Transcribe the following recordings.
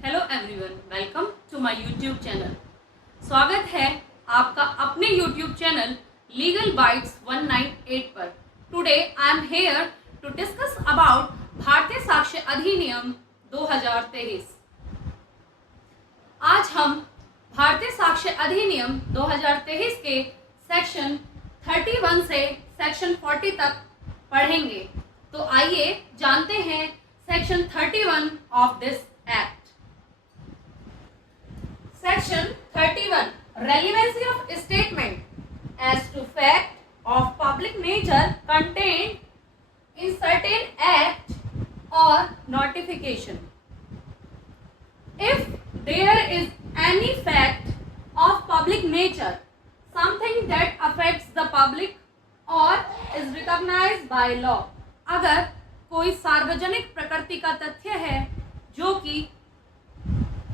Hello everyone, welcome to my YouTube channel. स्वागत है आपका अपने यूट्यूब चैनल लीगल बाइट्स 198 पर। Today I am here to discuss about Bharatiya Sakshya अधिनियम 2023। आज हम भारतीय साक्ष्य अधिनियम 2023 के सेक्शन 31 से सेक्शन 40 तक पढ़ेंगे। तो आइए जानते हैं section 31 of this act. Section 31. Relevancy of statement as to fact of public nature contained in certain act or notification. If there is any fact of public nature, something that affects the public or is recognized by law, अगर कोई सार्वजनिक प्रकृति का तथ्य है जो कि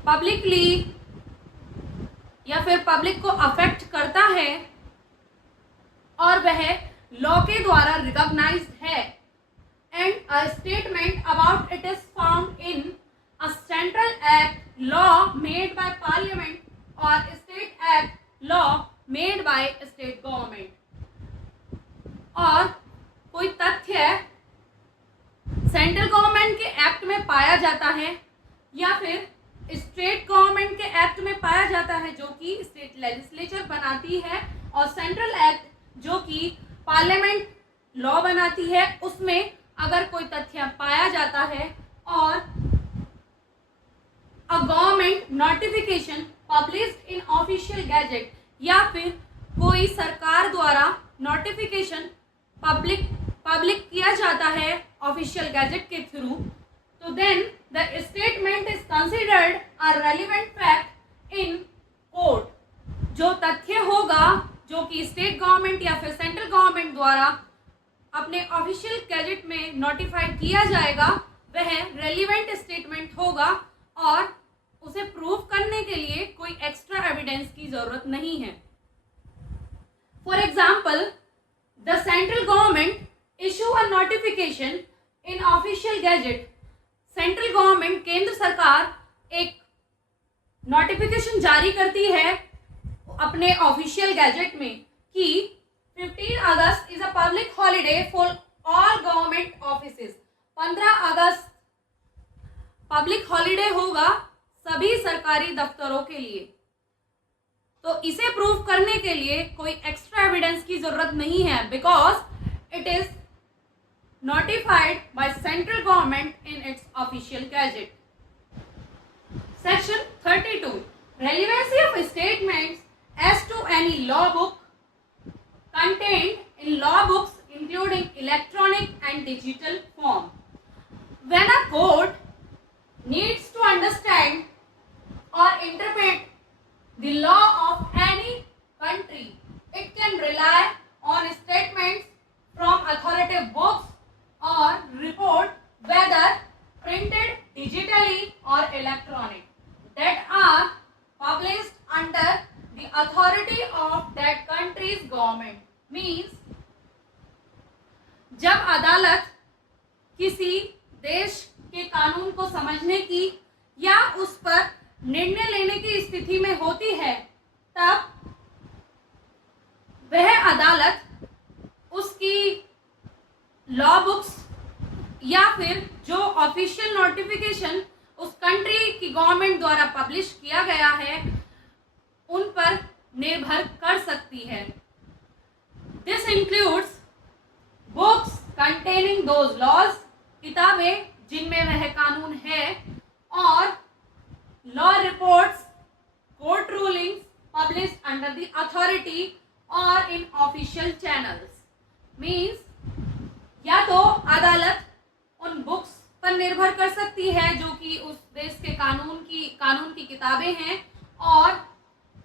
publicly या फिर पब्लिक को अफेक्ट करता है और वह लॉ के द्वारा रिकॉग्नाइज्ड है, and a statement about it is found in a central act law made by parliament or state act law made by state government, और कोई तथ्य सेंट्रल गवर्नमेंट के एक्ट में पाया जाता है या फिर स्टेट गवर्नमेंट के एक्ट में पाया जाता है जो कि स्टेट लेजिस्लेचर बनाती है, और सेंट्रल एक्ट जो कि पार्लियामेंट लॉ बनाती है, उसमें अगर कोई तथ्य पाया जाता है और a government notification published in official gazette या फिर कोई सरकार द्वारा नोटिफिकेशन पब्लिक किया जाता है ऑफिशियल गैजेट के थ्रू, तो then the statement is considered a relevant fact in court. जो तथ्य होगा जो कि स्टेट गवर्नमेंट या फिर सेंट्रल गवर्नमेंट द्वारा अपने ऑफिशियल गैजेट में नोटिफाइड किया जाएगा, वह रेलिवेंट स्टेटमेंट होगा और उसे प्रूव करने के लिए कोई एक्स्ट्रा एविडेंस की जरूरत नहीं है। For example, the central government issue a notification in official gazette. Central government, केंद्र सरकार, एक नोटिफिकेशन जारी करती है अपने ऑफिशियल गैजेट में कि 15 August is a public holiday for all government offices. 15 अगस्त पब्लिक हॉलिडे होगा सभी सरकारी दफ्तरों के लिए। तो इसे प्रूव करने के लिए कोई एक्स्ट्रा एविडेंस की जरूरत नहीं है, because it is notified by central government in its official gazette. Section 32. Relevancy of statements as to any law book contained in law books including electronic and digital form. When a court needs to understand or interpret the law of any country, it can rely on statements from authoritative books or report, whether printed digitally or electronic, that are published under the authority of that country's government. Means, जब अदालत किसी देश के कानून को समझने की या उस पर निर्णय लेने की स्थिति में होती है, तब वह अदालत उसकी लॉ बुक्स या फिर जो ऑफिशियल नोटिफिकेशन उस कंट्री की गवर्नमेंट द्वारा पब्लिश किया गया है उन पर निर्भर कर सकती है। This includes books containing those laws, किताबें जिनमें वह कानून है, और law reports, court rulings publish under the authority और इन ऑफिशियल चैनल्स। मीन्स, या तो अदालत उन बुक्स पर निर्भर कर सकती है जो कि उस देश के कानून की किताबें हैं, और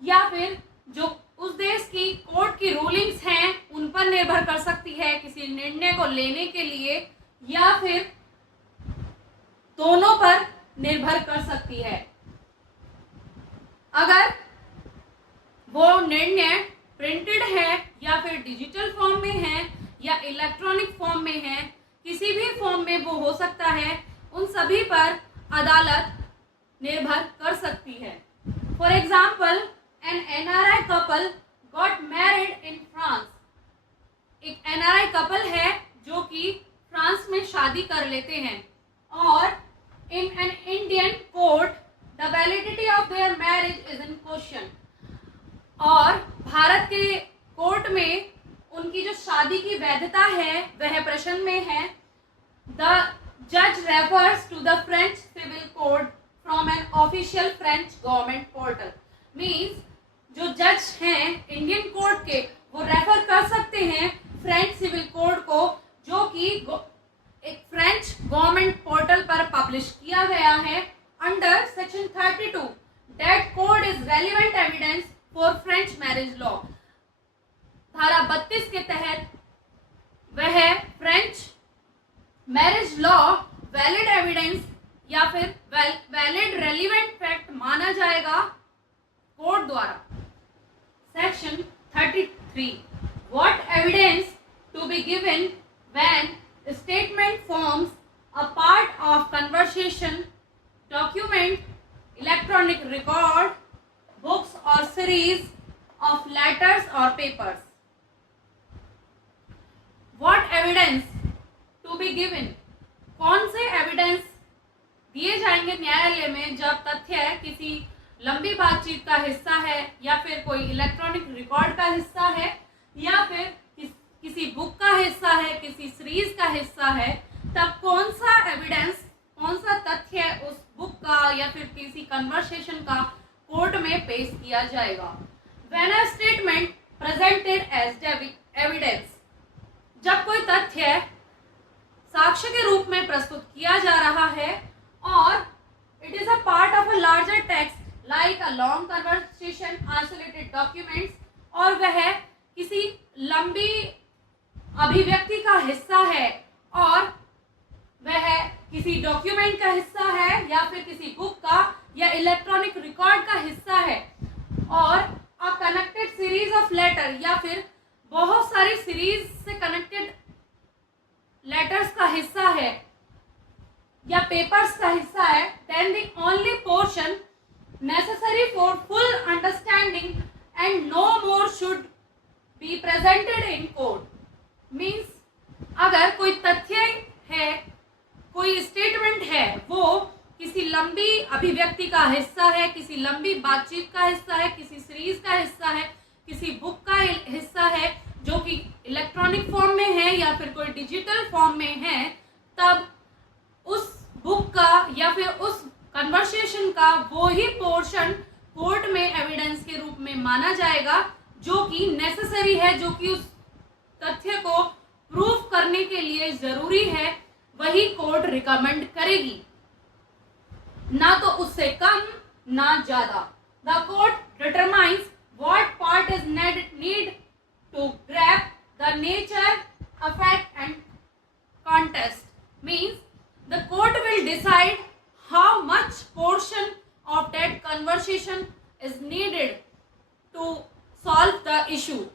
या फिर जो उस देश की कोर्ट की रूलिंग्स हैं उन पर निर्भर कर सकती है किसी निर्णय को लेने के लिए, या फिर दोनों पर निर्भर कर सकती है। अगर वो निर्णय प्रिंटेड है या फिर डिजिटल फॉर्म में है या इलेक्ट्रॉनिक फॉर्म में है, किसी भी फॉर्म में वो हो सकता है, उन सभी पर अदालत निर्भर कर सकती है। For example, an NRI couple got married in France. एक NRI कपल है जो कि फ्रांस में शादी कर लेते हैं और in an Indian court the validity of their marriage is in question. और भारत के कोर्ट में उनकी जो शादी की वैधता है वह प्रश्न में है। द जज refers to the French civil code from an official French government portal. Means जो जज हैं इंडियन कोर्ट के वो रेफर कर सकते हैं फ्रेंच सिविल कोड को, जो कि एक फ्रेंच गवर्नमेंट पोर्टल पर पब्लिश किया गया है under section 32। That code is relevant evidence for French marriage law. धारा 32 के तहत वह French marriage law valid evidence या फिर वैलिड रेलिवेंट फैक्ट माना जाएगा कोर्ट द्वारा। Section 33 what evidence to be given when statement forms a part of conversation, document, electronic record, books और series of letters or papers. What evidence to be given? कौन से evidence दिए जाएंगे न्यायालय में जब तथ्य किसी लंबी बातचीत का हिस्सा है या फिर कोई इलेक्ट्रॉनिक रिकॉर्ड का हिस्सा है या फिर किसी बुक का हिस्सा है, किसी सीरीज का हिस्सा है, तब कौन सा एविडेंस, कौन सा तथ्य उस बुक का या फिर किसी कन्वर्सेशन का कोर्ट में पेश किया जाएगा। When a statement presented as evidence, जब कोई तथ्य साक्ष्य के रूप में प्रस्तुत किया जा रहा है और it is a part of a larger text like a long conversation, isolated documents, और वह किसी लंबी अभिव्यक्ति का हिस्सा है और वह किसी डॉक्यूमेंट का हिस्सा है या फिर किसी बुक का या इलेक्ट्रॉनिक रिकॉर्ड का हिस्सा है और a connected series of letter या फिर बहुत सारी सीरीज से कनेक्टेड लेटर्स का हिस्सा है या पेपर्स का हिस्सा है, then the only portion necessary for full understanding and no more should be presented in court. Means अगर कोई तथ्य है, कोई स्टेटमेंट है, वो किसी लंबी अभिव्यक्ति का हिस्सा है, किसी लंबी बातचीत का हिस्सा है, किसी सीरीज का हिस्सा है, किसी बुक का हिस्सा है जो कि इलेक्ट्रॉनिक फॉर्म में है या फिर कोई डिजिटल फॉर्म में है, तब उस बुक का या फिर उस कन्वर्सेशन का वो ही पोर्शन कोर्ट में एविडेंस के रूप में माना जाएगा जो कि नेसेसरी है, जो कि उस तथ्य को प्रूफ करने के लिए जरूरी है, वही कोर्ट रिकमेंड करेगी, ना तो उससे कम ना ज्यादा। The court determines what part is need to grab the nature, effect and contest. Means the court will decide how much portion of that conversation is needed to solve the issue.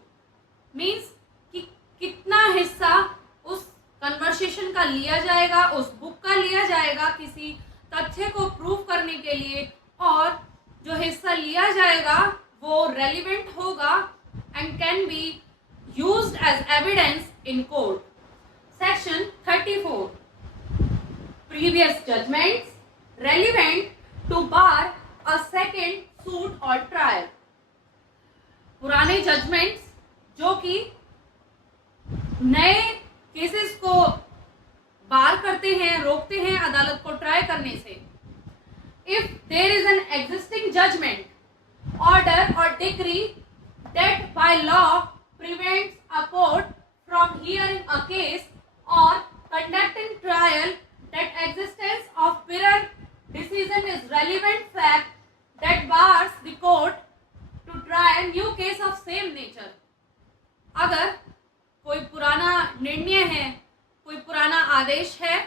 Means कि कितना हिस्सा उस conversation का लिया जाएगा, उस book का लिया जाएगा किसी तथ्य को प्रूव करने के लिए, और जो हिस्सा लिया जाएगा वो रेलिवेंट होगा and can be used as evidence in court. Section 34 previous judgements relevant to bar a second suit और ट्रायल। पुराने जजमेंट्स जो कि नए केसेस को बार करते हैं, रोकते हैं अदालत को ट्राई करने से। If there is an existing judgment, order or decree that by law prevents a court from hearing a case or conducting trial, that existence of prior decision is relevant fact that bars the court to try a new case of same nature। अगर कोई पुराना निर्णय है, कोई पुराना आदेश है,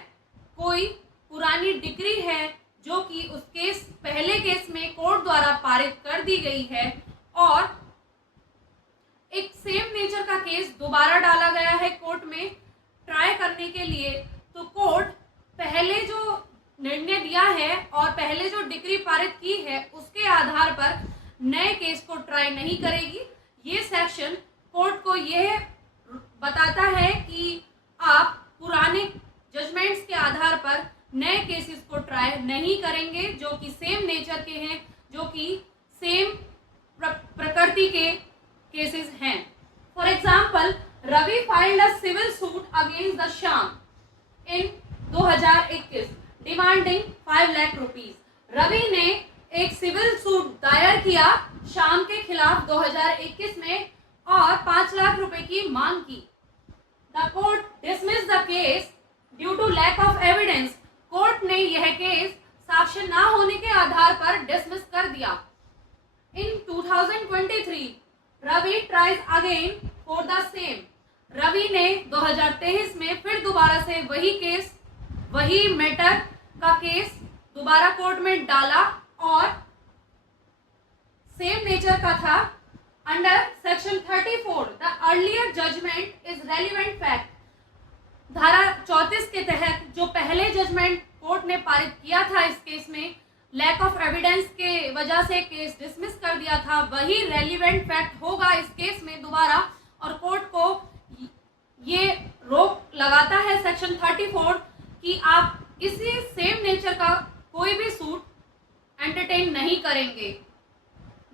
कोई पुरानी डिक्री है जो कि उस केस पहले केस में कोर्ट द्वारा पारित कर दी गई है और एक सेम नेचर का केस दोबारा डाला गया है कोर्ट में ट्राई करने के लिए, तो कोर्ट पहले जो निर्णय दिया है और पहले जो डिक्री पारित की है उसके आधार पर नए केस को ट्राई नहीं करेगी। ये सेक्शन कोर्ट को यह बताता है कि आप पुराने जजमेंट्स के आधार पर नए केसेस को ट्राई नहीं करेंगे जो कि सेम नेचर के हैं, जो कि सेम प्रकृति के केसेस हैं। For example, Ravi filed a civil suit against the Shyam in 2021 demanding 5 lakh rupees. Ravi ने एक सिविल सूट दायर किया श्याम के खिलाफ 2021 में और 5 लाख रुपए की मांग की। The court dismiss the case due to lack of evidence. Court ने यह केस साक्ष्य न होने के आधार पर डिसमिस कर दिया। In 2023 Ravi tries again for the same. Ravi ने 2023 में फिर दोबारा से वही मैटर का केस दोबारा कोर्ट में डाला और सेम नेचर का था। Under section 34 the earlier judgement is relevant fact. धारा 34 के तहत जो पहले जजमेंट कोर्ट ने पारित किया था इस केस में लैक ऑफ एविडेंस के वजह से केस डिसमिस कर दिया था, वही रेलिवेंट फैक्ट होगा इस केस में दोबारा। और कोर्ट को ये रोक लगाता है सेक्शन 34 कि आप इसी सेम नेचर का कोई भी सूट एंटरटेन नहीं करेंगे।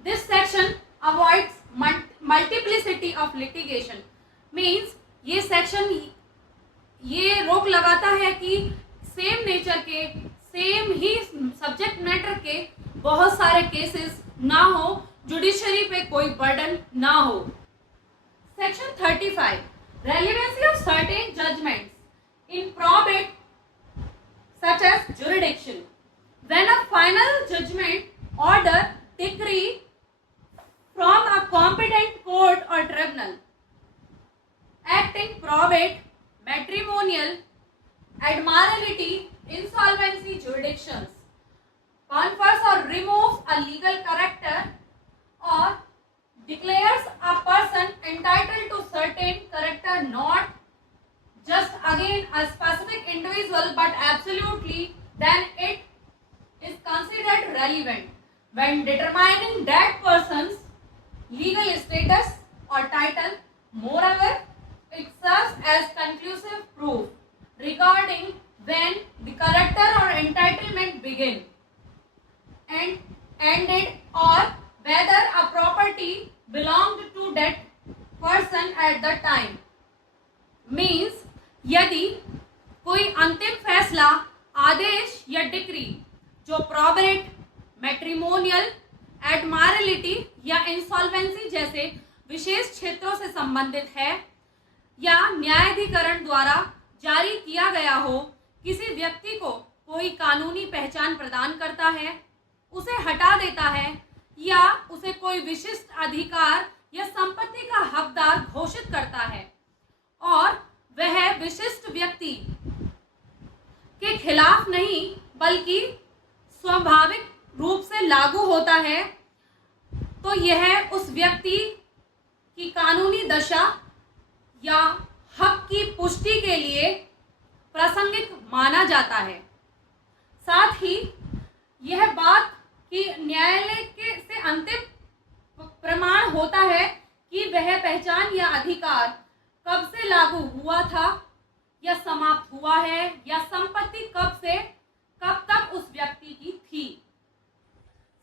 This section avoids multiplicity of litigation. Means ये सेक्शन ये रोक लगाता है कि सेम नेचर के सेम ही सब्जेक्ट मैटर के बहुत सारे केसेस ना हो, जुडिशरी पे कोई बर्डन ना हो। Section 35 relevancy of certain judgements in probate such as jurisdiction. When a final judgment order decree from a competent court or tribunal acting probate, matrimonial, admiralty, insolvency jurisdictions confers or removes a legal character or declares a person entitled to certain character not just again a specific individual but absolutely, then it is considered relevant when determining that person's legal status or title. Moreover, it serves as conclusive proof regarding when the character or entitlement began and ended or whether a property belonged to that person at the time. Means यदि कोई अंतिम फैसला, आदेश या decree जो probate, matrimonial, एडमायरलिटी या insolvency जैसे विशेष क्षेत्रों से संबंधित है या न्यायाधिकरण द्वारा जारी किया गया हो, किसी व्यक्ति को कोई कानूनी पहचान प्रदान करता है, उसे हटा देता है या उसे कोई विशिष्ट अधिकार या संपत्ति का हकदार घोषित करता है और वह विशिष्ट व्यक्ति के खिलाफ नहीं बल्कि स्वाभाविक रूप से लागू होता है, तो यह उस व्यक्ति की कानूनी दशा या हक की पुष्टि के लिए प्रासंगिक माना जाता है। साथ ही यह बात कि न्यायालय के से अंतिम प्रमाण होता है कि वह पहचान या अधिकार कब से लागू हुआ था या समाप्त हुआ है या संपत्ति कब से कब तक उस व्यक्ति की थी।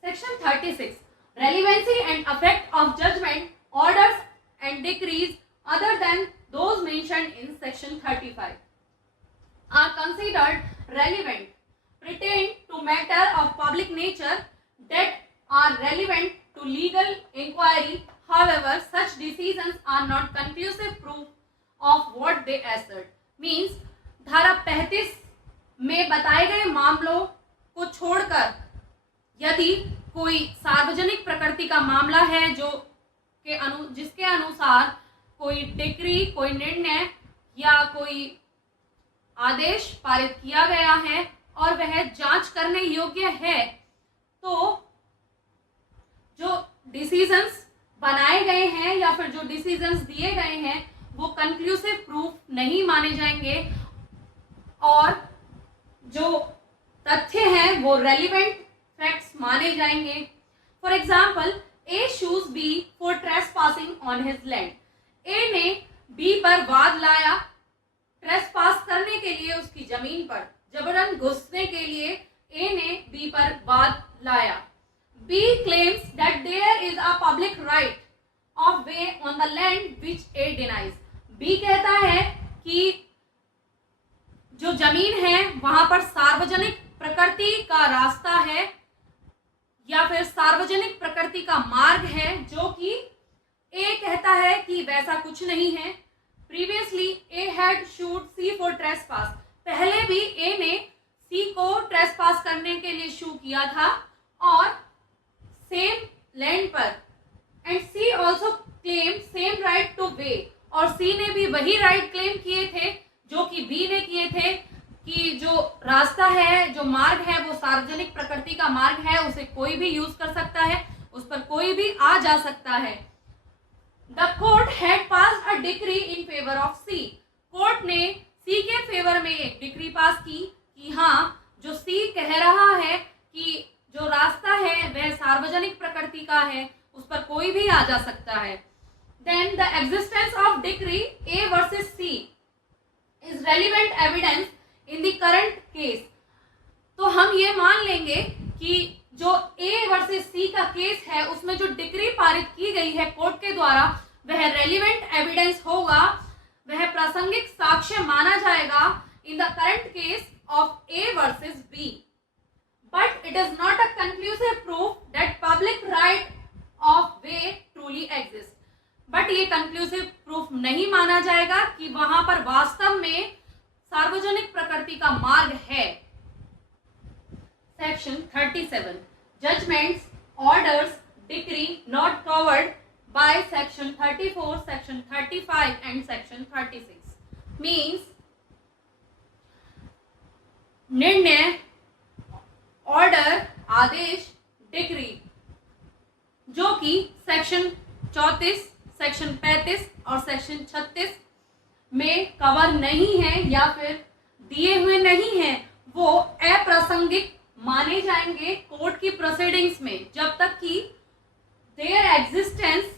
Section 36 relevancy and affect of judgement orders and decrees other than those mentioned in section 35 are considered relevant pertain to matter of public nature that are relevant to legal inquiry. However, such decisions are not conclusive proof of what they assert. Means धारा 35 में बताए गए मामलों को छोड़कर यदि कोई सार्वजनिक प्रकृति का मामला है जिसके अनुसार कोई डिक्री, कोई निर्णय या कोई आदेश पारित किया गया है और वह जांच करने योग्य है, तो जो डिसीजंस बनाए गए हैं या फिर जो डिसीजंस दिए गए हैं वो कंक्लूसिव प्रूफ नहीं माने जाएंगे और जो तथ्य हैं वो रेलिवेंट फैक्ट्स माने जाएंगे। For example, A sues B for trespassing on his land. A ने बी पर वाद लाया ट्रेसपास करने के लिए, उसकी जमीन पर जबरन घुसने के लिए ए ने बी पर वाद लाया। B claims that there is a public right of way on the land which A denies. B कहता है कि जो जमीन है वहां पर सार्वजनिक प्रकृति का रास्ता है या फिर सार्वजनिक प्रकृति का मार्ग है, जो कि ए कहता है कि वैसा कुछ नहीं है। Previously A had sued C for trespass. पहले भी ए ने सी को ट्रेसपास करने के लिए शू किया था और सेम लैंड पर, and C also claim same right to way. और सी ने भी वही राइट क्लेम किए थे जो कि बी ने किए थे, कि जो रास्ता है, जो मार्ग है, वो सार्वजनिक प्रकृति का मार्ग है, उसे कोई भी यूज कर सकता है, उस पर कोई भी आ जा सकता है। The court had passed a decree in favour of C. Court ने सी के फेवर में एक डिक्री पास की कि हाँ, जो सी कह रहा है कि जो रास्ता है वह सार्वजनिक प्रकृति का है, उस पर कोई भी आ जा सकता है। Then the existence of decree A versus C is relevant evidence in the current case. तो हम ये मान लेंगे कि जो ए वर्सेस सी का केस है उसमें जो डिक्री पारित की गई है कोर्ट के द्वारा, वह रेलिवेंट एविडेंस होगा, वह प्रासंगिक साक्ष्य माना जाएगा in the current case of A versus B. But it is not a conclusive proof that public right of way truly exist. But ये कंक्लूसिव प्रूफ नहीं माना जाएगा कि वहां पर वास्तव में सार्वजनिक प्रकृति का मार्ग है। Section 37 judgements, orders, decree not covered by section 34, section 35 and section 36 means निर्णय, ऑर्डर, आदेश, डिक्री, जो कि सेक्शन 34, सेक्शन 35 और सेक्शन 36 में कवर नहीं है या फिर दिए हुए नहीं हैं, वो अप्रासंगिक माने जाएंगे कोर्ट की प्रोसीडिंग्स में, जब तक कि there existence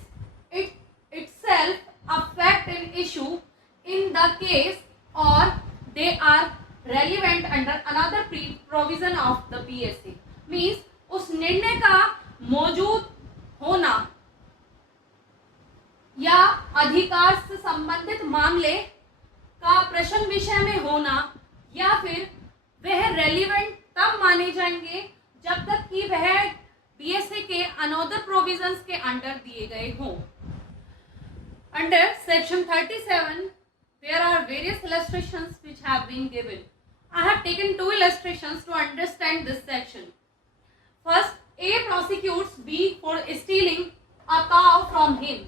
itself affect an issue in the case or they are relevant under another provision of the PSC। means उस निर्णय का मौजूद होना या अधिकार से संबंधित मामले का प्रश्न विषय में होना या फिर वह रेलिवेंट तब माने जाएंगे जब तक कि वह बीएसए के अनदर प्रोविजंस के अंडर दिए गए हों। Under section 37 there are various illustrations which have been given. I have taken 2 illustrations to understand this section. First, A prosecutes B for stealing a cow from him.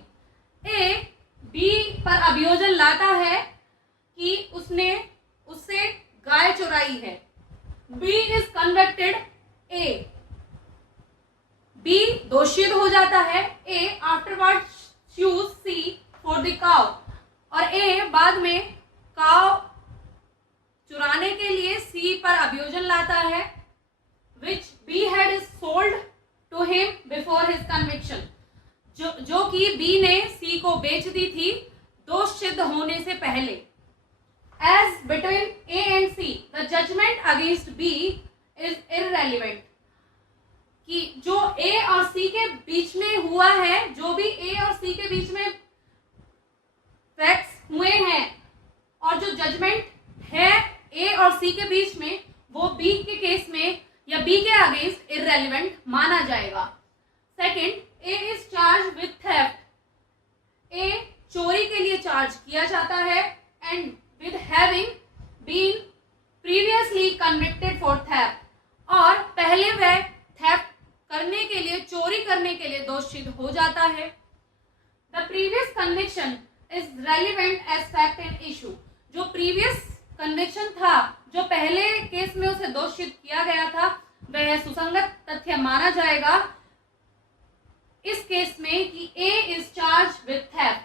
A B पर अभियोजन लाता है कि उसने उससे गाय चुराई है। B is convicted A. B दोषी हो जाता है। A afterwards sues C for the cow. और A बाद में काव चुराने के लिए C पर अभियोजन लाता है, which B had sold to him before his conviction. जो कि B ने C को बेच दी थी दोष सिद्ध होने से पहले। As between A and C, the judgment against B is irrelevant. कि जो A और C के बीच में हुआ है, जो भी A और C के बीच में फैक्ट्स हुए हैं और जो जजमेंट है A और C के बीच में, वो B के केस में या B के अगेंस्ट इररेलेवेंट माना जाएगा। Second, A is charged with theft. A चोरी के लिए चार्ज किया जाता है and with having been previously convicted for theft. और पहले वह theft करने के लिए, चोरी करने के लिए दोषित हो जाता है। The previous conviction is relevant as fact and issue. जो previous conviction था, जो पहले केस में उसे दोषित किया गया था, वह सुसंगत तथ्य माना जाएगा इस केस में कि A is charged with theft,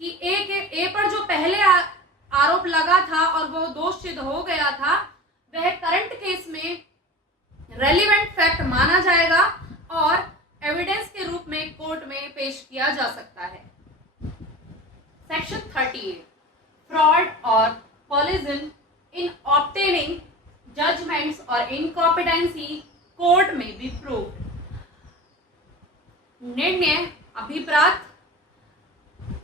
कि A पर जो पहले आरोप लगा था और वह दोषित हो गया था, वह करंट केस में रेलिवेंट फैक्ट माना जाएगा और एविडेंस के रूप में कोर्ट में पेश किया जा सकता है। सेक्शन 38 फ्रॉड और कोलिजन इन ऑब्टेनिंग जजमेंट्स और इनकॉम्पिटेंसी कोर्ट में बी प्रूव्ड। निर्णय अभिप्राप्त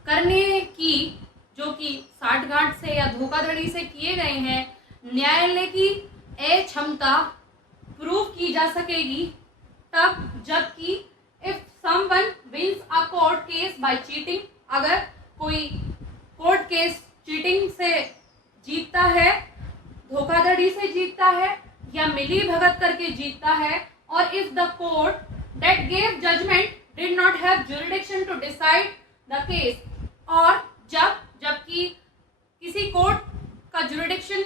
करने की जो कि साठगांठ से या धोखाधड़ी से किए गए हैं, न्यायालय की अक्षमता प्रूव की जा सकेगी तब जबकि if someone wins a court case by cheating, अगर कोई कोर्ट केस चीटिंग से जीतता है, धोखाधड़ी से जीतता है या मिली भगत करके जीतता है, और if the court that gave judgement did not have jurisdiction to decide the case, और जबकि किसी कोर्ट का जुरिडिक्शन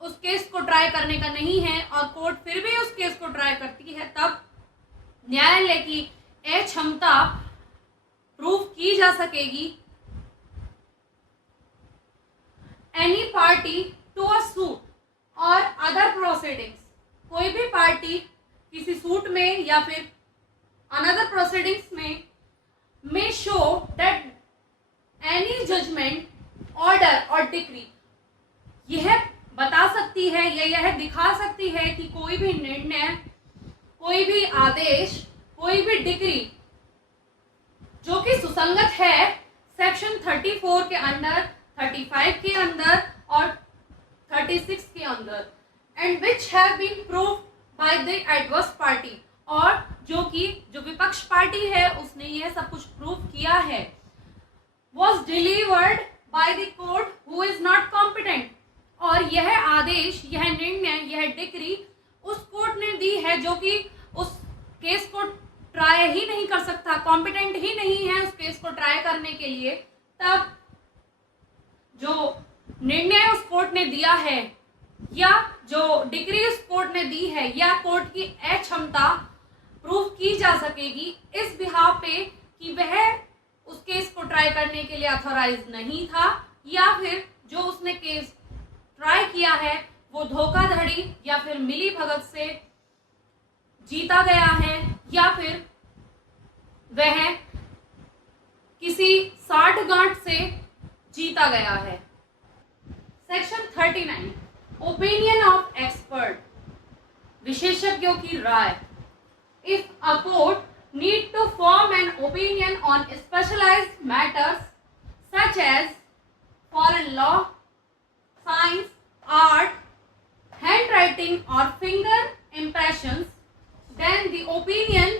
उस केस को ट्राई करने का नहीं है और कोर्ट फिर भी उस केस को ट्राई करती है, तब न्यायालय की अक्षमता प्रूव की जा सकेगी। Any party to a suit or other proceedings, कोई भी पार्टी किसी सूट में या फिर अनदर प्रोसीडिंग्स में show that any judgement order or decree, यह बता सकती है या यह दिखा सकती है कि कोई भी निर्णय, कोई भी आदेश, कोई भी डिक्री जो कि सुसंगत है सेक्शन 34 के अंदर, 35 के अंदर और 36 के अंदर, and which have been proved by the adverse party, और जो विपक्ष पार्टी है उसने यह सब कुछ प्रूव किया है, was delivered by the court who is not competent, और यह आदेश, यह निर्णय, यह डिक्री उस कोर्ट ने दी है जो कि उस केस को ट्राई ही नहीं कर सकता, कॉम्पिटेंट ही नहीं है उस केस को ट्राई करने के लिए, तब जो निर्णय उस कोर्ट ने दिया है या जो डिक्री उस कोर्ट ने दी है या कोर्ट की अक्षमता प्रूव की जा सकेगी इस बिहाफ पे कि वह उस केस को ट्राई करने के लिए अथॉराइज नहीं था, या फिर जो उसने केस ट्राई किया है वो धोखाधड़ी या फिर मिली भगत से जीता गया है, या फिर वह किसी साठगांठ से जीता गया है। सेक्शन 39 ओपिनियन ऑफ एक्सपर्ट, विशेषज्ञों की राय। If a court need to form an opinion on specialized matters such as foreign law, science, art, handwriting or finger impressions, then the opinion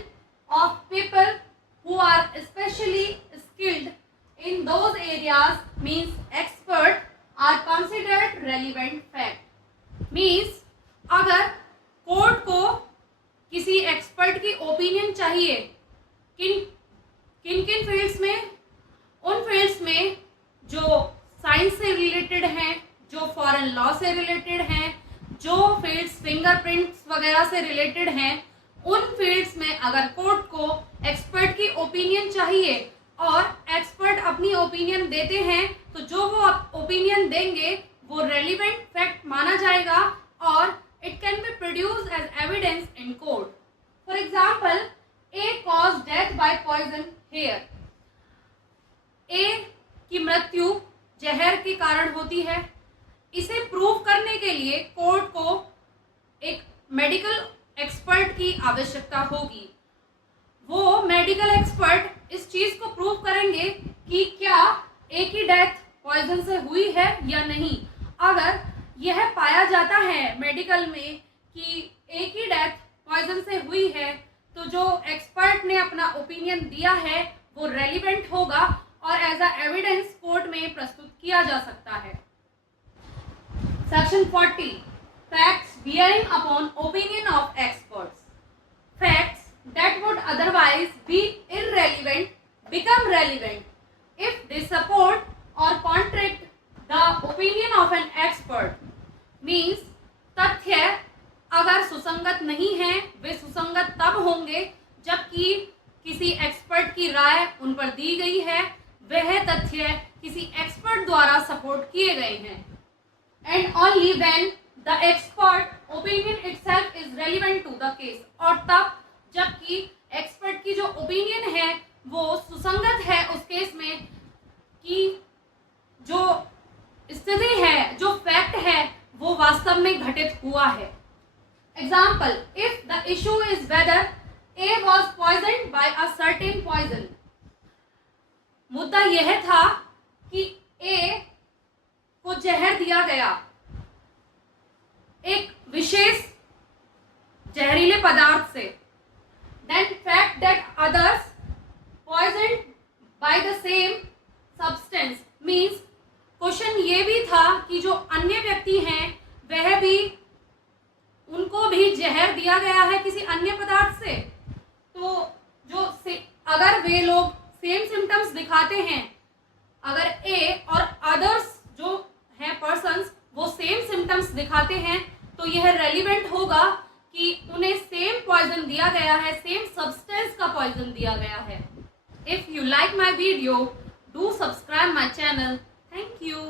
of people who are especially skilled in those areas, means expert, are considered relevant fact. means अगर court को किसी expert की opinion चाहिए किन fields में, उन fields में जो साइंस से रिलेटेड हैं, जो फॉरेन लॉ से रिलेटेड हैं, जो फील्ड्स फिंगरप्रिंट्स वगैरह से रिलेटेड हैं, उन फील्ड्स में अगर कोर्ट को एक्सपर्ट की ओपिनियन चाहिए और एक्सपर्ट अपनी ओपिनियन देते हैं, तो जो वो ओपिनियन देंगे वो रेलिवेंट फैक्ट माना जाएगा और it can be produced as evidence in court. For example, A caused death by poison here. A की मृत्यु जहर के कारण होती है। इसे प्रूव करने के लिए कोर्ट को एक मेडिकल एक्सपर्ट की आवश्यकता होगी। वो मेडिकल एक्सपर्ट इस चीज को प्रूव करेंगे कि क्या ए की डेथ पॉइजन से हुई है या नहीं। अगर यह पाया जाता है मेडिकल में कि ए की डेथ पॉइजन से हुई है, तो जो एक्सपर्ट ने अपना ओपिनियन दिया है वो रेलिवेंट होगा और एज अ एविडेंस कोर्ट में प्रस्तुत किया जा सकता है। Section 40 facts bearing upon opinion of experts. Facts that would otherwise be irrelevant become relevant if they support or contract the opinion of an expert. Means तथ्य अगर सुसंगत नहीं है, वे सुसंगत तब होंगे जबकि किसी एक्सपर्ट की राय उन पर दी गई है, वह तथ्य किसी एक्सपर्ट द्वारा सपोर्ट किए गए हैं, and only when the expert opinion itself is is relevant to the case, और तब जबकि एक्सपर्ट की जो ओपिनियन है वो सुसंगत है उस केस में कि जो स्थिति है, जो फैक्ट है वो वास्तव में घटित हुआ है। Example, if the issue is whether A was poisoned by a certain poison. मुद्दा यह था कि ए को जहर दिया गया एक विशेष जहरीले पदार्थ से, then fact that others poisoned by the same substance means question ये भी था कि जो अन्य व्यक्ति हैं वह भी, उनको भी जहर दिया गया है किसी अन्य पदार्थ से। तो जो अगर वे लोग सेम सिम्टम्स दिखाते हैं, अगर ए और अदर्स जो हैं पर्सन्स वो सेम सिम्टम्स दिखाते हैं, तो यह रेलिवेंट होगा कि उन्हें सेम पॉइजन दिया गया है, सेम सब्सटेंस का पॉइजन दिया गया है। If you like my video, do subscribe my channel. Thank you.